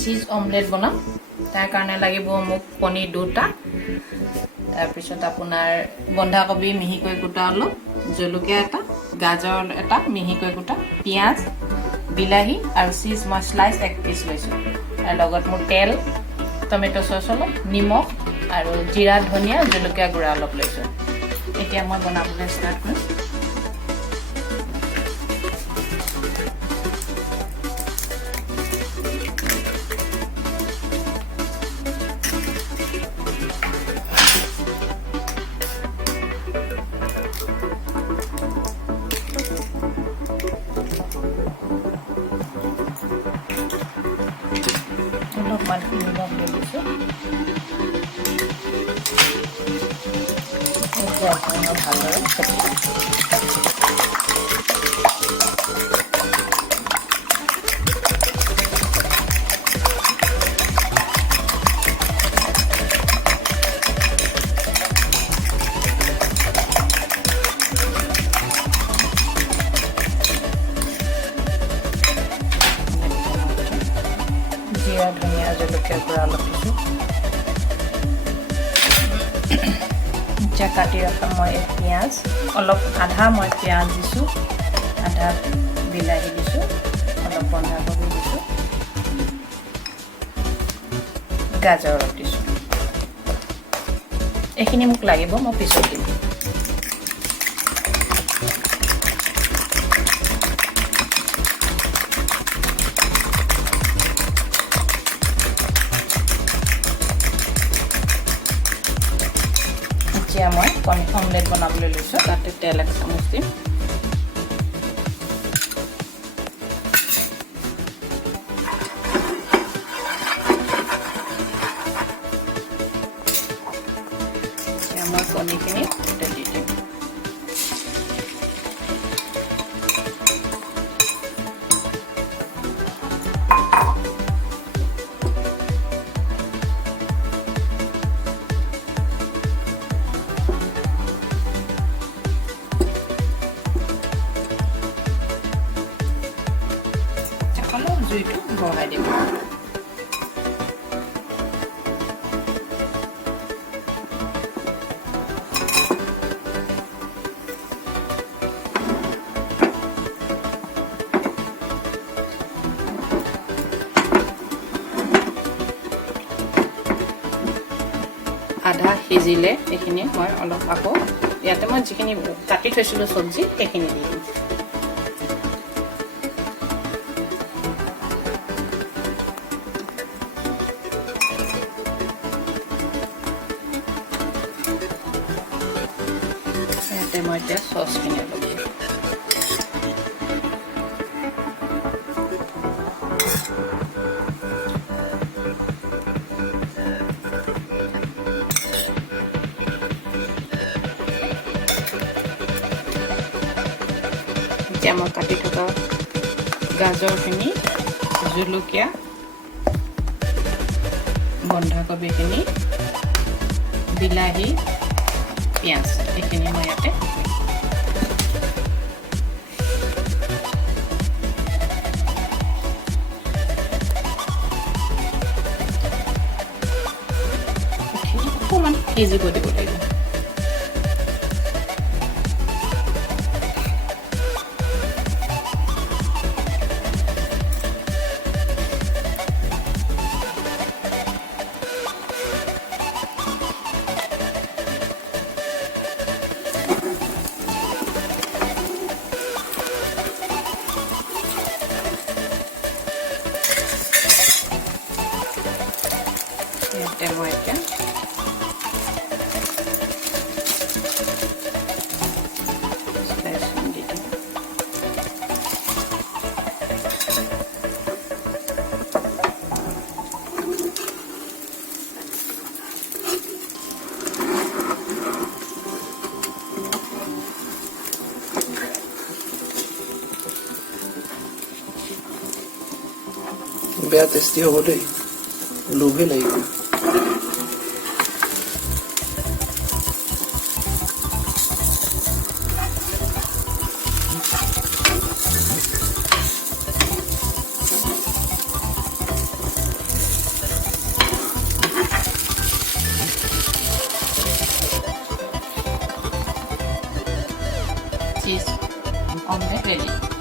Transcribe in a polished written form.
চিজ omelette বনাম তাৰ কাৰণে লাগিব মোক কণী দুটা তাৰপিছত আপোনাৰ বন্ধাকবি মিহিকৈ কুটা অলপ জলকীয়া এটা গাজৰ এটা মিহিকৈ কুটা পিয়াজ বিলাহী আৰু চিজ মই স্লাইস এক পিস লৈছো আৰু লগত মোৰ তেল টমেটো সস অলপ নিমখ আৰু জিৰা ধনিয়া জলকীয়া গুড়া অলপ লৈছো এতিয়া মই বনাবলৈ ষ্টাৰ্ট কৰিম অলপমান নিমখ দি দিছোঁ এতিয়া আপোনাক ভালদৰে ফেটিম জিৰা ধনিয়া জলকীয়া গুড়া অলপ দিছোঁ এতিয়া কাটি ৰখা মই পিঁয়াজ অলপ আধা মই পিঁয়াজ দিছোঁ আধা বিলাহী দিছোঁ অলপ বন্ধাকবি দিছোঁ গাজৰ অলপ দিছোঁ এইখিনি মোক লাগিব মই পিছত দিম এতিয়া মই কণী অমলেট বনাবলৈ লৈছোঁ তাতে তেল এক চামুচ দিম এতিয়া মই কণীখিনি দি দিম জুইটো বঢ়াই দিম আধা সিজিলে এইখিনি মই অলপ আকৌ ইয়াতে মই যিখিনি কাটি থৈছিলোঁ চব্জি সেইখিনি দি দিম মই এতিয়া চচখিনি অলপ দিম এতিয়া মই কাটি থকা গাজৰখিনি জলকীয়া বন্ধাকবিখিনি বিলাহী পিঁয়াজ এইখিনি মই ইয়াতে অকণমান সিজিব দিব লাগিব মই এতিয়া দি দিম বেয়া টেষ্টি হ'ব দেই লোভে লাগিব চিজ অমলেট ৰেডি